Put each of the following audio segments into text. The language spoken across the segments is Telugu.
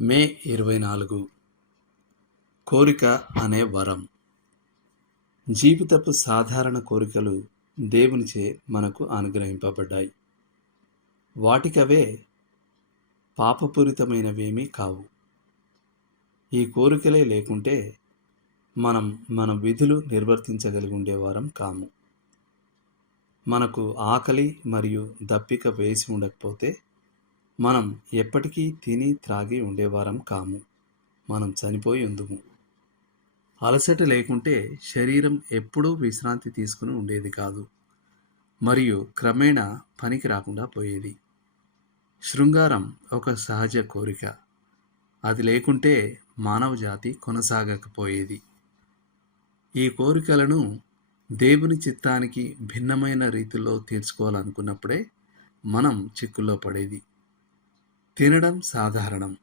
మే ఇరవై నాలుగు. కోరిక అనే వరం. జీవితపు సాధారణ కోరికలు దేవునిచే మనకు అనుగ్రహింపబడ్డాయి. వాటికవే పాపపూరితమైనవేమీ కావు. ఈ కోరికలే లేకుంటే మనం మన విధులు నిర్వర్తించగలిగి ఉండేవారం కాము. మనకు ఆకలి మరియు దప్పిక వేసి ఉండకపోతే మనం ఎప్పటికీ తిని త్రాగి ఉండేవారం కాము. మనం చనిపోయి ఉందుము. అలసట లేకుంటే శరీరం ఎప్పుడూ విశ్రాంతి తీసుకుని ఉండేది కాదు. మరియు క్రమేణా పనికి రాకుండా పోయేది. శృంగారం ఒక సహజ కోరిక. అది లేకుంటే మానవ జాతి కొనసాగకపోయేది. ఈ కోరికలను దేవుని చిత్తానికి భిన్నమైన రీతిలో తీర్చుకోవాలనుకున్నప్పుడే మనం చిక్కుల్లో పడేది. తినడం సాధారణం.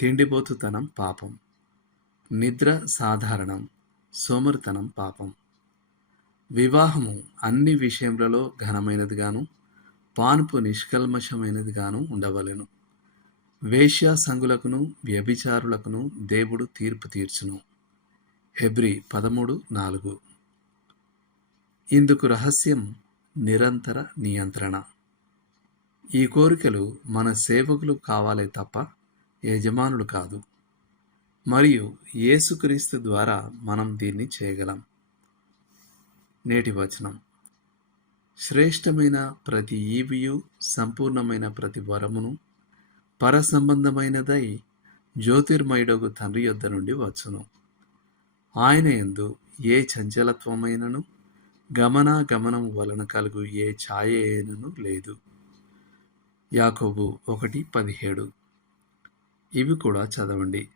తిండిపోతుతనం పాపం. నిద్ర సాధారణం సోమరితనం పాపం. వివాహము అన్ని విషయములలో ఘనమైనదిగాను పాన్పు నిష్కల్మషమైనదిగాను ఉండవలెను. వేశ్యా సంగులకును వ్యభిచారులకును దేవుడు తీర్పు తీర్చును. హెబ్రి పదమూడు నాలుగు. ఇందుకు రహస్యం నిరంతర నియంత్రణ. ఈ కోరికలు మన సేవకులు కావాలే తప్ప యజమానులు కాదు. మరియు యేసుక్రీస్తు ద్వారా మనం దీన్ని చేయగలం. నేటి వచనం. శ్రేష్టమైన ప్రతి ఈవియు సంపూర్ణమైన ప్రతి వరమును పరసంబంధమైనదై జ్యోతిర్మయుడగు తండ్రి యొద్ద నుండి వచ్చును. ఆయన ఎందు ఏ చంచలత్వమైనను గమనాగమనం వలన కలుగు ఏ ఛాయ అయినను లేదు. యాకోబు ఒకటి పదిహేడు. ఇవి కూడా చదవండి.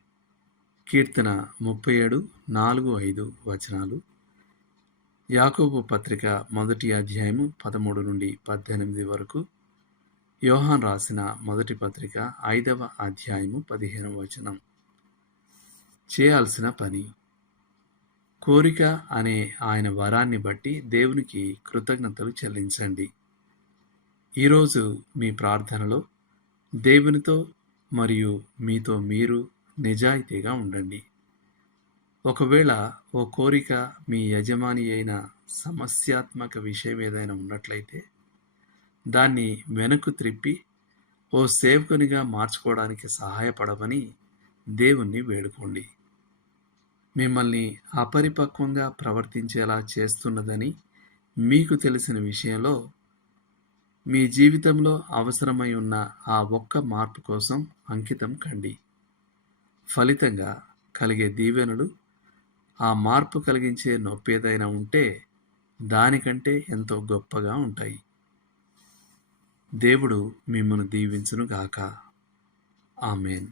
కీర్తన ముప్పై ఏడు నాలుగు ఐదు వచనాలు. యాకోబు పత్రిక మొదటి అధ్యాయము పదమూడు నుండి పద్దెనిమిది వరకు. యోహాన్ రాసిన మొదటి పత్రిక ఐదవ అధ్యాయము పదిహేను వచనం. చేయాల్సిన పని. కోరిక అనే ఆయన వరాన్ని బట్టి దేవునికి కృతజ్ఞతలు చెల్లించండి. ఈరోజు మీ ప్రార్థనలో దేవునితో మరియు మీతో మీరు నిజాయితీగా ఉండండి. ఒకవేళ ఓ కోరిక మీ యజమాని అయిన సమస్యాత్మక విషయం ఏదైనా ఉన్నట్లయితే దాన్ని వెనక్కు త్రిప్పి ఓ సేవకునిగా మార్చుకోవడానికి సహాయపడమని దేవుణ్ణి వేడుకోండి. మిమ్మల్ని అపరిపక్వంగా ప్రవర్తించేలా చేస్తున్నదని మీకు తెలిసిన విషయంలో మీ జీవితంలో అవసరమై ఉన్న ఆ ఒక్క మార్పు కోసం అంకితం కండి. ఫలితంగా కలిగే దీవెనలు ఆ మార్పు కలిగించే నొప్పి ఏదైనా ఉంటే దానికంటే ఎంతో గొప్పగా ఉంటాయి. దేవుడు మిమ్మల్ని దీవించునుగాక. ఆమెన్.